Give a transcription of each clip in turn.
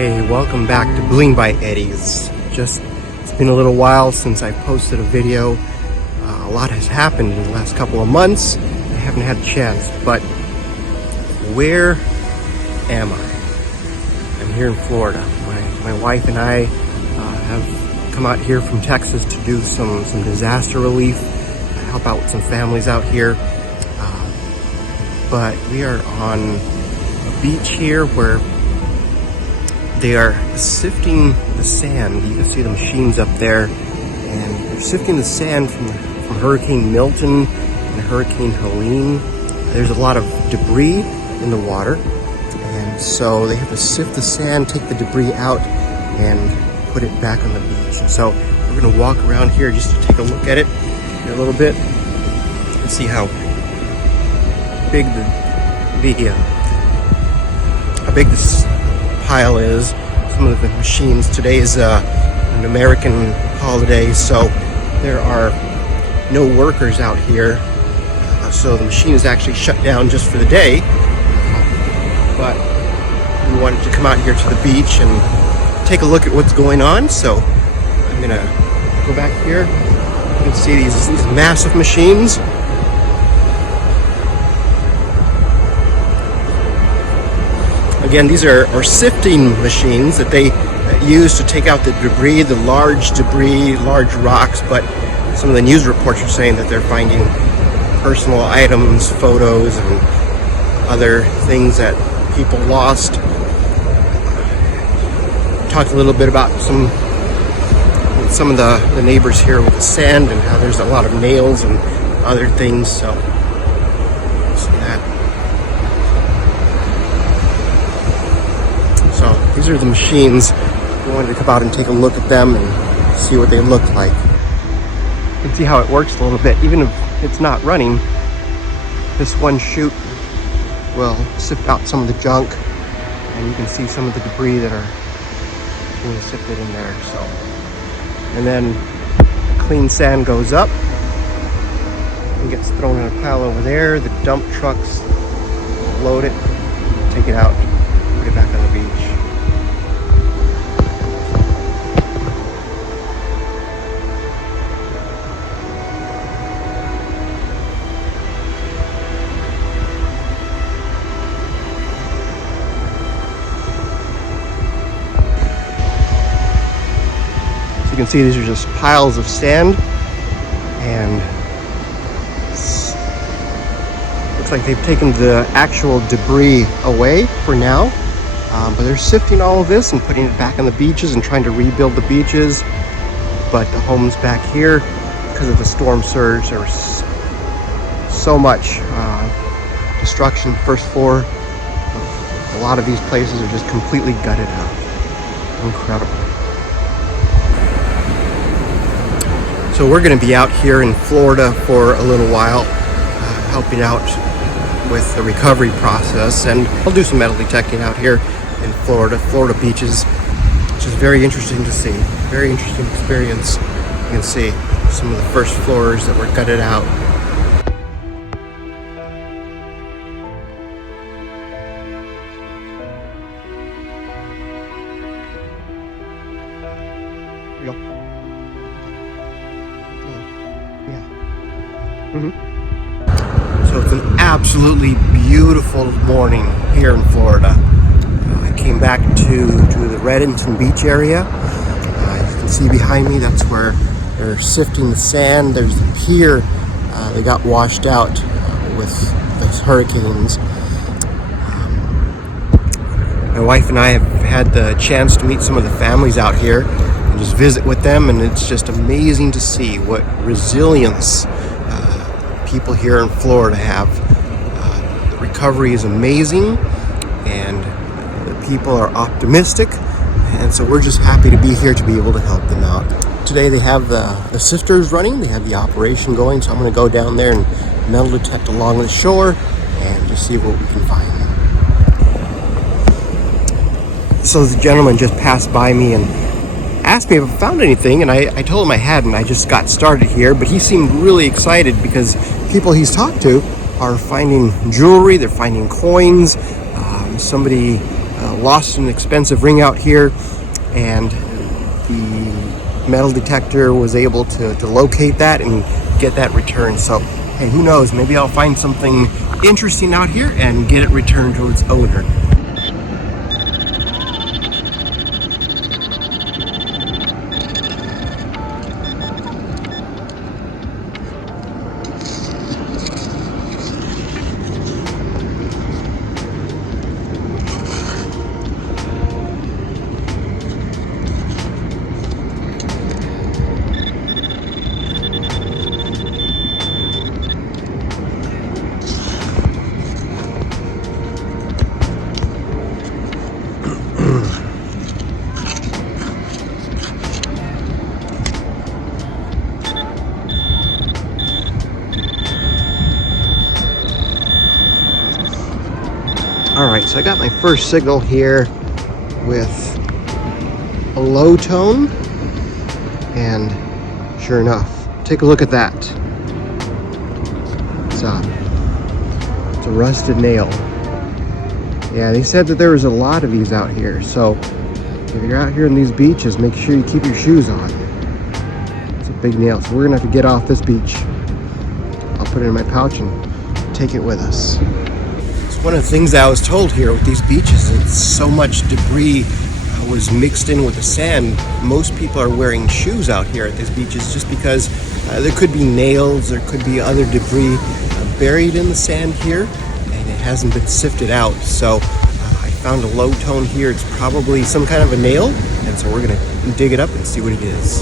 Hey, welcome back to blingbyeddys. It's been a little while since I posted a video. A lot has happened in the last couple of months. I haven't had a chance, but where am I? I'm here in Florida. My wife and I have come out here from Texas to do some disaster relief, help out with some families out here. But we are on a beach here where they are sifting the sand. You can see the machines up there, and they're sifting the sand from Hurricane Milton and Hurricane Helene. There's a lot of debris in the water, and so they have to sift the sand, take the debris out, and put it back on the beach. And so we're going to walk around here just to take a look at it in a little bit and see how big how big this pile is. Some of the machines. Today is an American holiday, so there are no workers out here, so the machine is actually shut down just for the day. But we wanted to come out here to the beach and take a look at what's going on, so I'm gonna go back here. You can see these massive machines. Again, these are sifting machines that they use to take out the debris, the large debris, large rocks, but some of the news reports are saying that they're finding personal items, photos, and other things that people lost. Talked a little bit about some of the neighbors here with the sand and how there's a lot of nails and other things, so see that. So these are the machines. We wanted to come out and take a look at them and see what they look like. You can see how it works a little bit. Even if it's not running, this one chute will sift out some of the junk, and you can see some of the debris that are being sifted in there. So, and then the clean sand goes up and gets thrown in a pile over there. The dump trucks load it, take it out, put it back on the beach. So you can see these are just piles of sand, and looks like they've taken the actual debris away for now. But they're sifting all of this and putting it back on the beaches and trying to rebuild the beaches. But the homes back here, because of the storm surge, there was so much destruction. First floor, a lot of these places are just completely gutted out. Incredible. So we're going to be out here in Florida for a little while, helping out with the recovery process, and I'll do some metal detecting out here in Florida beaches, which is very interesting to see. Very interesting experience. You can see some of the first floors that were gutted out. There you go. Yeah. So it's an absolutely beautiful morning here in Florida. I came back to the Redington Beach area. You can see behind me, that's where they're sifting the sand. There's the pier. They got washed out with those hurricanes. My wife and I have had the chance to meet some of the families out here and just visit with them, and it's just amazing to see what resilience people here in Florida have. The recovery is amazing, and the people are optimistic, and so we're just happy to be here to be able to help them out. Today they have the sifters running, they have the operation going, so I'm going to go down there and metal detect along the shore and just see what we can find. So the gentleman just passed by me and asked me if I found anything, and I told him I hadn't. I just got started here, but he seemed really excited because people he's talked to are finding jewelry, they're finding coins. Somebody lost an expensive ring out here, and the metal detector was able to locate that and get that returned. So, hey, who knows? Maybe I'll find something interesting out here and get it returned to its owner. Alright, so I got my first signal here with a low tone, and sure enough, take a look at that. It's a rusted nail. Yeah, they said that there was a lot of these out here, so if you're out here in these beaches, make sure you keep your shoes on. It's a big nail, so we're gonna have to get off this beach. I'll put it in my pouch and take it with us. One of the things I was told here with these beaches is so much debris was mixed in with the sand. Most people are wearing shoes out here at these beaches just because there could be nails, there could be other debris buried in the sand here, and it hasn't been sifted out. So I found a low tone here. It's probably some kind of a nail, and so we're gonna dig it up and see what it is.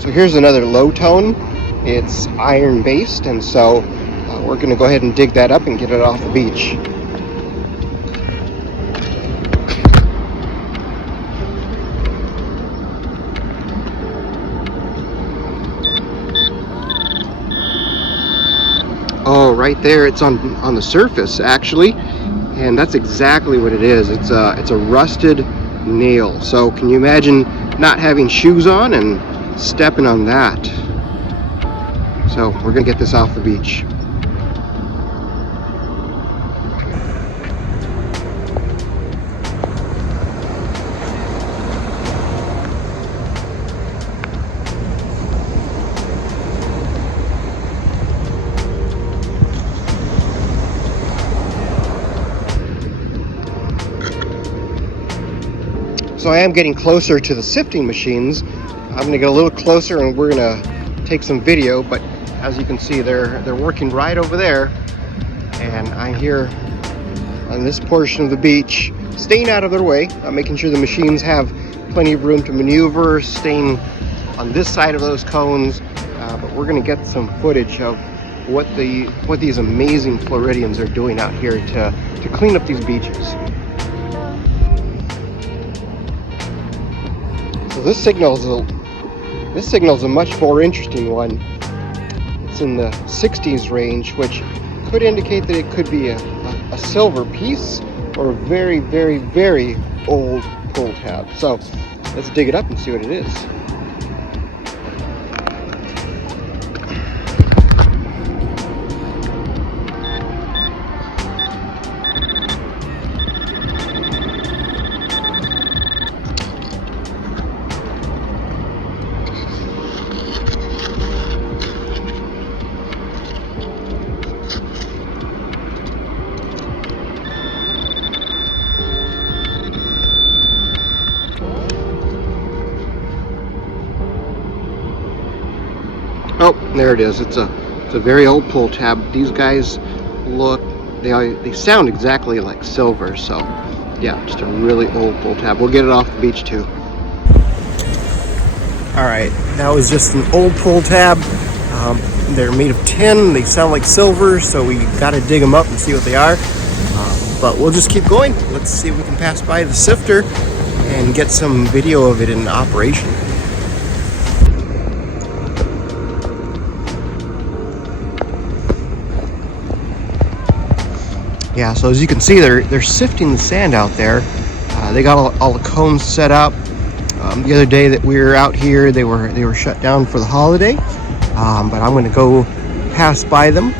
So here's another low tone. It's iron based, and so we're going to go ahead and dig that up and get it off the beach. Oh, right there, it's on the surface actually, and that's exactly what it is. It's a rusted nail. So can you imagine not having shoes on and stepping on that? So we're gonna get this off the beach. So I am getting closer to the sifting machines. I'm gonna get a little closer and we're gonna take some video, but as you can see, they're working right over there, and I'm here on this portion of the beach, staying out of their way, making sure the machines have plenty of room to maneuver, staying on this side of those cones. But we're going to get some footage of what these amazing Floridians are doing out here to clean up these beaches. So this signal is a much more interesting one. It's in the 60s range, which could indicate that it could be a silver piece or a very, very, very old pull tab. So let's dig it up and see what it is. Oh, there it is. It's a very old pull tab. These guys they sound exactly like silver. So yeah, just a really old pull tab. We'll get it off the beach too. All right, that was just an old pull tab. They're made of tin. They sound like silver, so we got to dig them up and see what they are. But we'll just keep going. Let's see if we can pass by the sifter and get some video of it in operation. Yeah, so as you can see, they're sifting the sand out there. They got all the cones set up. The other day that we were out here, they were shut down for the holiday. But I'm going to go pass by them,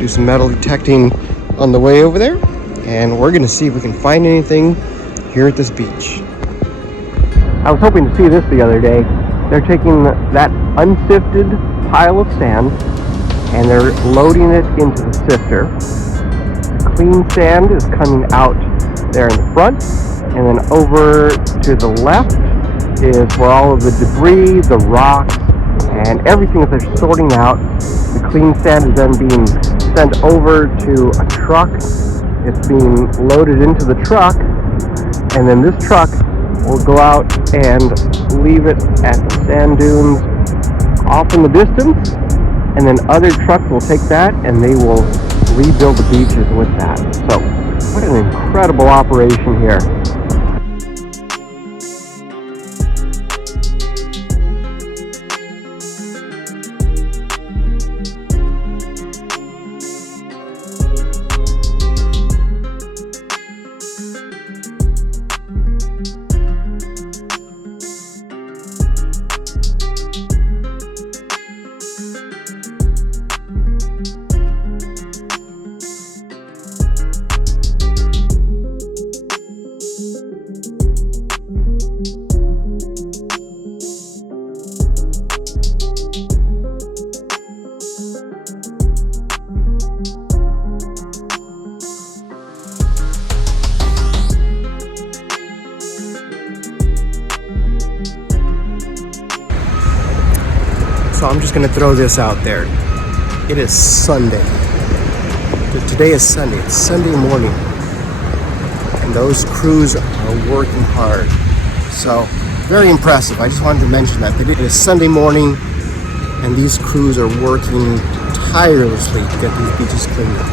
do some metal detecting on the way over there, and we're gonna see if we can find anything here at this beach. I was hoping to see this the other day. They're taking that unsifted pile of sand and they're loading it into the sifter. The clean sand is coming out there in the front, and then over to the left is where all of the debris, the rocks, and everything that they're sorting out. The clean sand is then being sent over to a truck. It's being loaded into the truck, and then this truck will go out and leave it at the sand dunes off in the distance, and then other trucks will take that and they will rebuild the beaches with that. So what an incredible operation here. So I'm just gonna throw this out there. It is Sunday. Today is Sunday. It's Sunday morning. And those crews are working hard. So very impressive. I just wanted to mention that. It is Sunday morning and these crews are working tirelessly to get these beaches cleaned up.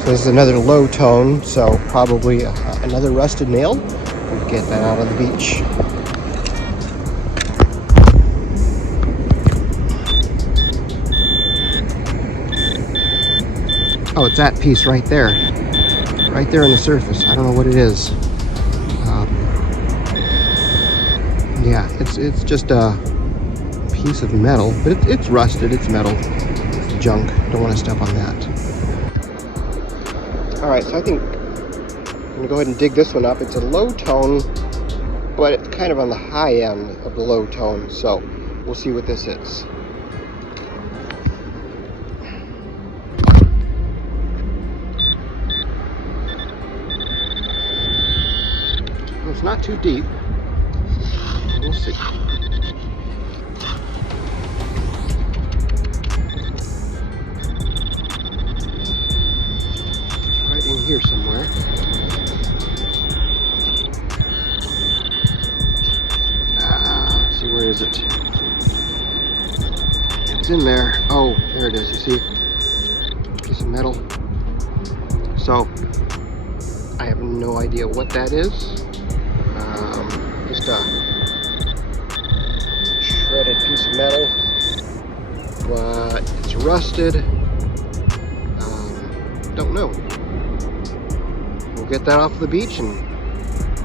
So this is another low tone, so probably another rusted nail. We'll get that out of the beach. Oh, it's that piece right there on the surface. I don't know what it is. Yeah, it's just a piece of metal, but it's rusted. It's metal. It's junk. Don't want to step on that. All right, so I think I'm gonna go ahead and dig this one up. It's a low tone, but it's kind of on the high end of the low tone. So we'll see what this is. It's not too deep. We'll see. It's right in here somewhere. Let's see, where is it? It's in there. Oh, there it is. You see? Piece of metal. So, I have no idea what that is. Just a shredded piece of metal, but it's rusted. Don't know. We'll get that off the beach and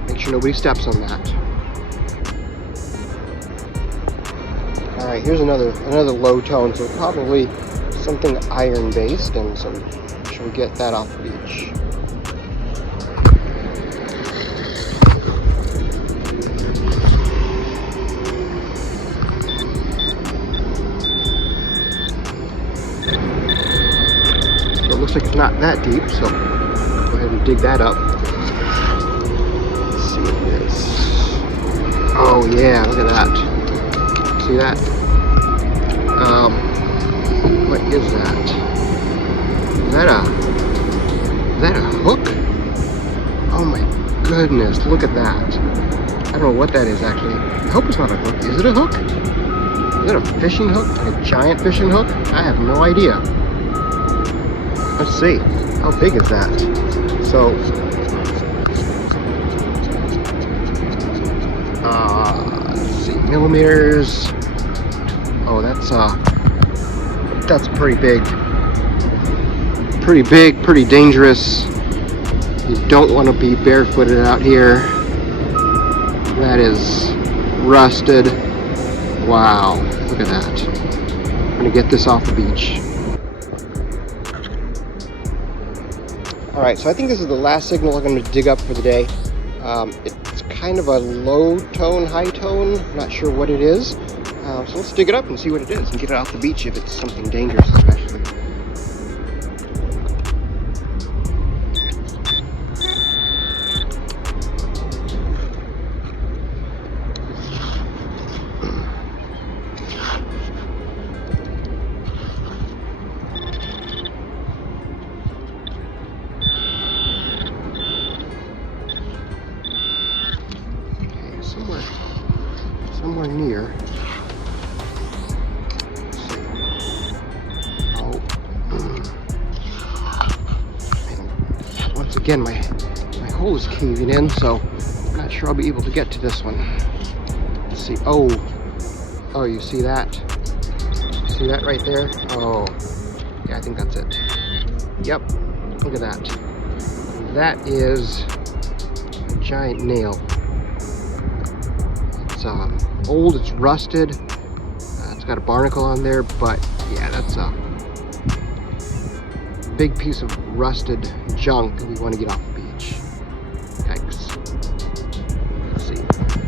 make sure nobody steps on that. All right, here's another low tone, so probably something iron based, and so should we get that off the beach? Looks like it's not that deep, so go ahead and dig that up. Let's see what it is. Oh yeah, look at that. See that? What is that? Is that a hook? Oh my goodness, look at that. I don't know what that is actually. I hope it's not a hook. Is it a hook? Is it a fishing hook? Like a giant fishing hook? I have no idea. Let's see, how big is that? So, let's see, millimeters. Oh, that's pretty big. Pretty big, pretty dangerous. You don't want to be barefooted out here. That is rusted. Wow, look at that. I'm gonna get this off the beach. All right, so I think this is the last signal I'm going to dig up for the day. It's kind of a low tone, high tone. I'm not sure what it is. So let's dig it up and see what it is and get it off the beach if it's something dangerous, especially. Somewhere near. Oh. And once again, my hole is caving in, so I'm not sure I'll be able to get to this one. Let's see. Oh, you see that? See that right there? Oh, yeah, I think that's it. Yep, look at that. That is a giant nail. It's old, it's rusted, it's got a barnacle on there, but yeah, that's a big piece of rusted junk that we want to get off the beach. Yikes. Let's see.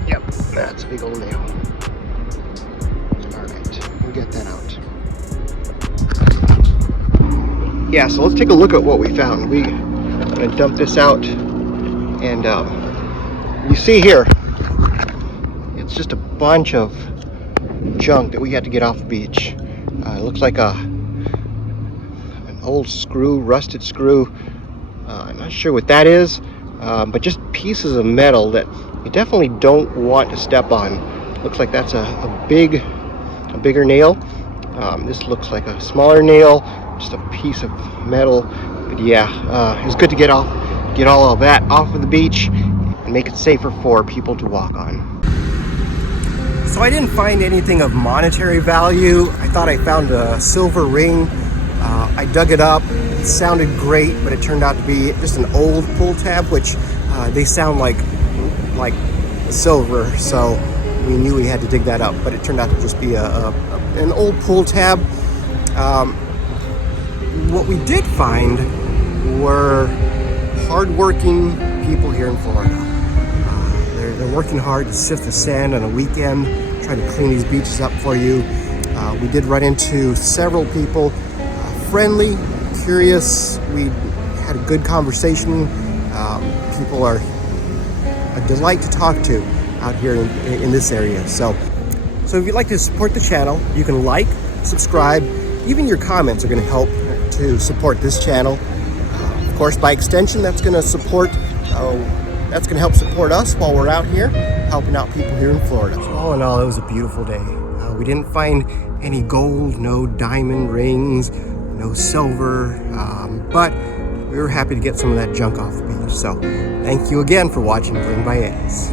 Yep, that's a big old nail. Alright, we'll get that out. Yeah, so let's take a look at what we found. We're going to dump this out, and you see here, it's just a bunch of junk that we had to get off the beach. It looks like an old screw, rusted screw. I'm not sure what that is, but just pieces of metal that you definitely don't want to step on. Looks like that's a bigger nail. This looks like a smaller nail, just a piece of metal. But yeah, it was good to get all of that off of the beach and make it safer for people to walk on. So I didn't find anything of monetary value. I thought I found a silver ring. I dug it up. It sounded great, but it turned out to be just an old pull tab, which they sound like silver. So we knew we had to dig that up, but it turned out to just be an old pull tab. What we did find were hardworking people here in Florida. They're working hard to sift the sand on a weekend, trying to clean these beaches up for you. We did run into several people, friendly, curious. We had a good conversation. People are a delight to talk to out here in this area. So if you'd like to support the channel, you can like, subscribe. Even your comments are going to help to support this channel. Of course, by extension, that's going to help support us while we're out here helping out people here in Florida. So all in all, it was a beautiful day. We didn't find any gold, no diamond rings, no silver, but we were happy to get some of that junk off the beach. So thank you again for watching Bling by Eddies.